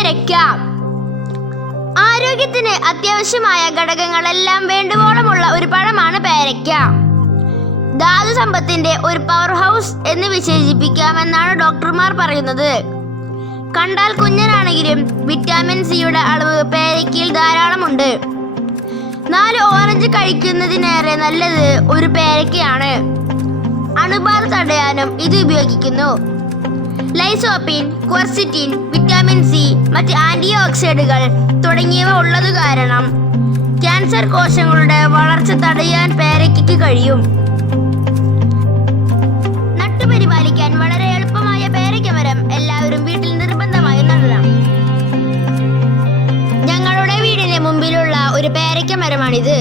പേരയ്ക്ക. ആരോഗ്യത്തിന് അത്യാവശ്യമായ ഘടകങ്ങളെല്ലാം വേണ്ടുവോളമുള്ള ഒരു പഴമാണ് പേരയ്ക്ക. ധാതു സമ്പത്തിന്റെ ഒരു പവർ ഹൗസ് എന്ന് വിശേഷിപ്പിക്കാമെന്നാണ് ഡോക്ടർമാർ പറയുന്നത്. കണ്ടാൽ കുഞ്ഞനാണെങ്കിലും വിറ്റാമിൻ സിയുടെ അളവ് പേരയ്ക്കയിൽ ധാരാളമുണ്ട്. 4 ഓറഞ്ച് കഴിക്കുന്നതിനേറെ നല്ലത് ഒരു പേരയ്ക്കയാണ്. അണുബാധ തടയാനും ഇത് ഉപയോഗിക്കുന്നു. ലൈസോപ്പിൻ, ക്വർസിറ്റിൻ, വിറ്റാമിൻ സി, മറ്റ് ആന്റി ഓക്സിഡന്റുകൾ തുടങ്ങിയവ ഉള്ളത് കാരണം ക്യാൻസർ കോശങ്ങളുടെ വളർച്ച തടയാൻ പേരയ്ക്കയ്ക്ക് കഴിയും. നട്ടുപരിപാലിക്കാൻ വളരെ എളുപ്പമായ പേരയ്ക്ക മരം എല്ലാവരും വീട്ടിൽ നിർബന്ധമായി നടണം. ഞങ്ങളുടെ വീടിന് മുമ്പിലുള്ള ഒരു പേരയ്ക്ക മരമാണിത്.